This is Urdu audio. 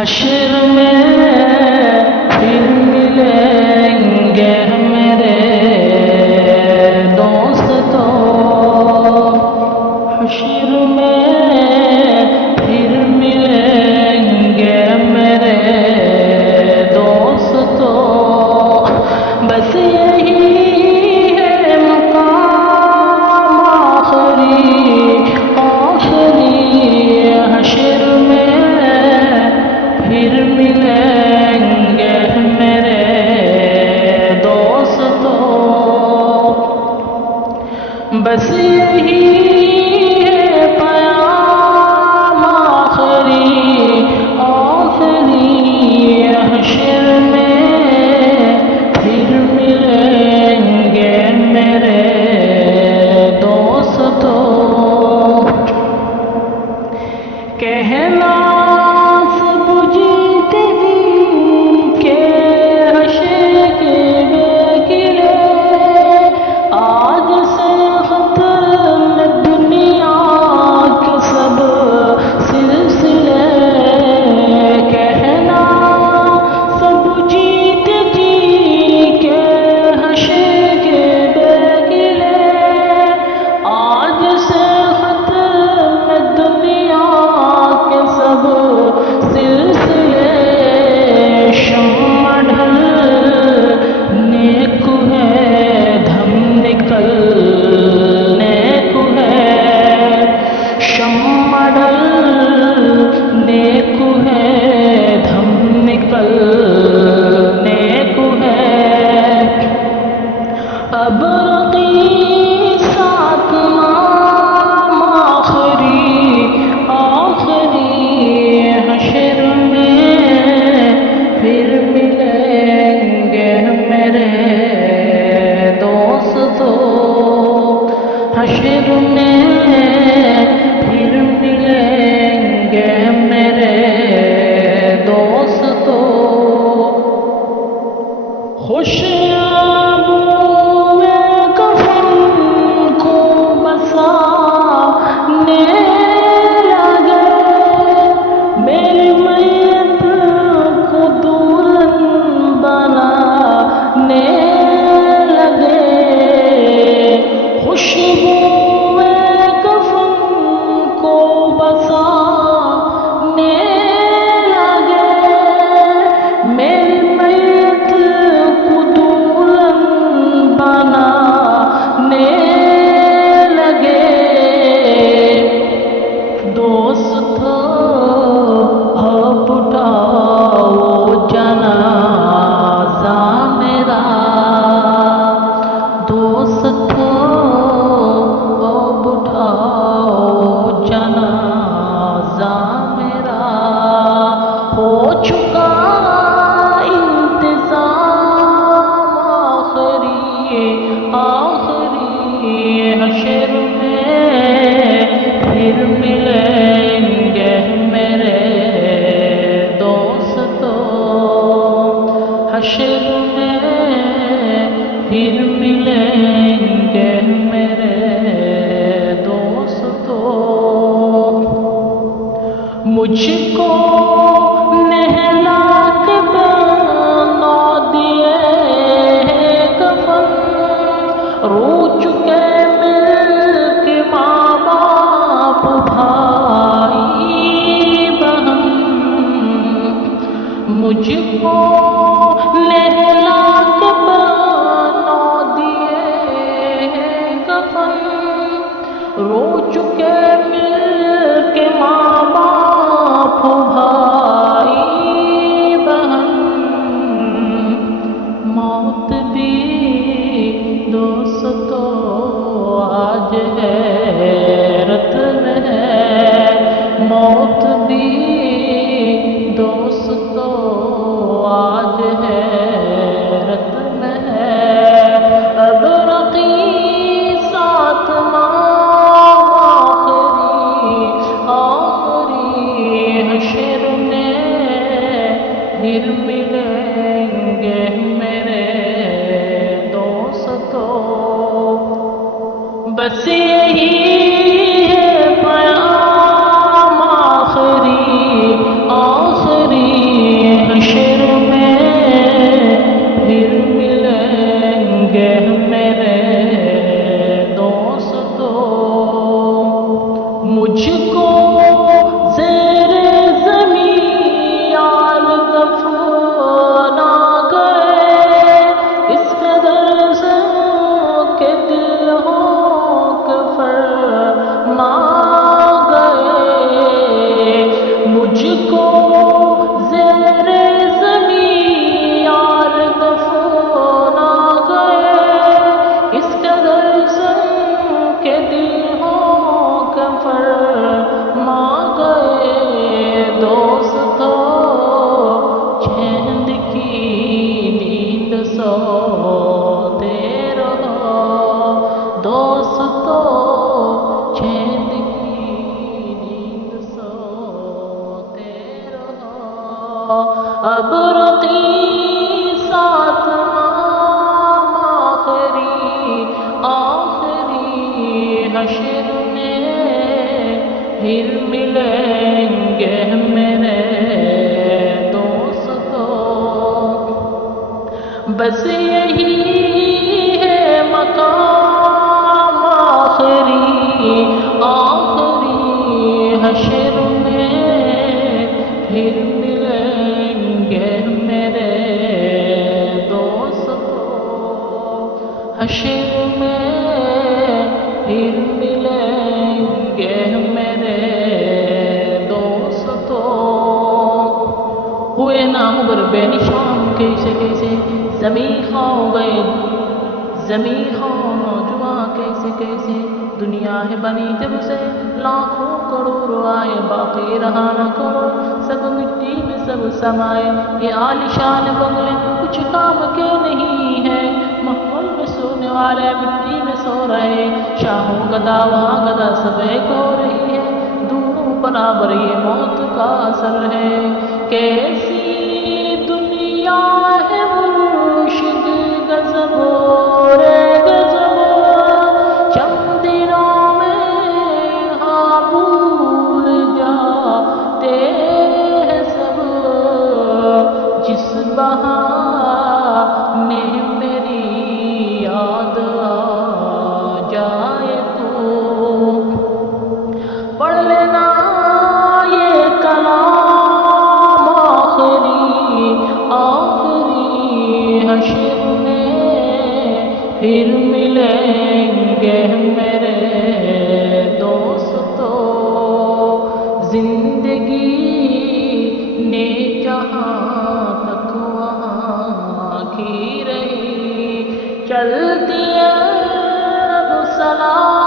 حشر میں پھر ملیں گے میرے دوستو، حشر میں پھر ملیں گے میرے دوستو، بس یہی ہے مقام آخری حشر میں پھر ملیں گے میرے دوستو، بس یہی ہے پیام آخری حشر میں پھر ملیں گے میرے دوستو، کہنا حشر میں پھر ملیں گے میرے دوستو، خوشبو کفن کو بسانے لگے، میری میت کو دلہن بنانے لگے، خوشبو کفن کو بسانے لگے، میری میت کو دلہن بنانے لگے، دوستو اب اٹھاؤ جنازہ میرا، دوستو اب اٹھاؤ جنازہ میرا، ہو چکا انتظام آخری حشر میں پھر ملیں گے میرے دوستو، حشر میں پھر ملیں گے میرے دوستو، مجھ کو نہلا کے بنا دیے کفن، رو چکے مل کے ماں باپ بھائی بہن، مجھ کو نہلا کے بنا دیے کفن، رو چکے مل کے ماں باپ بھائی بہن، موت بھی دوستو آج حیرت میں ہے، موت بھی دوستو آج حیرت میں ہے، اب رقی ساتھ آخری حشر میں پھر ملیں گے میرے دوستو، بس یہی ہے پیام آخری اب رقی ساتھ آخری حشر میں پھر ملیں گے میرے دوستو، بس یہی ہے مقام آخری حشر میں پھر ملیں گے میرے دوستو، حشر میں پھر ملیں گے میرے دوستو۔ ہوئے نامور بے نشان کیسے کیسے زمیں خواہ ہو گئے، زمیں خواہ نوجوان کیسے کیسے، دنیا ہے بنی جب سے لاکھوں کروڑ آئے، باقی رہا نہ کروڑ، سب مٹی میں سب سمائے، یہ عالیشان بنگلے کچھ کام کے نہیں ہے، محفل میں سونے والے مٹی میں سو رہے، شاہوں گدا وہاں گدا سب ایک ہو رہی ہے، دونوں برابر یہ موت کا اثر ہے، کیسی دنیا ہے مرشد غضب رے غضب، چند دنوں میں ہاں بھول جاتے ہیں سب، جس بہانے میری یاد آ جائے تو پڑھ لینا یہ کلام آخری حشر میں پھر ملیں گے میرے دوستو، زندگی نے جہاں تک وہاں کی رہی، چلتی ہے اب سلام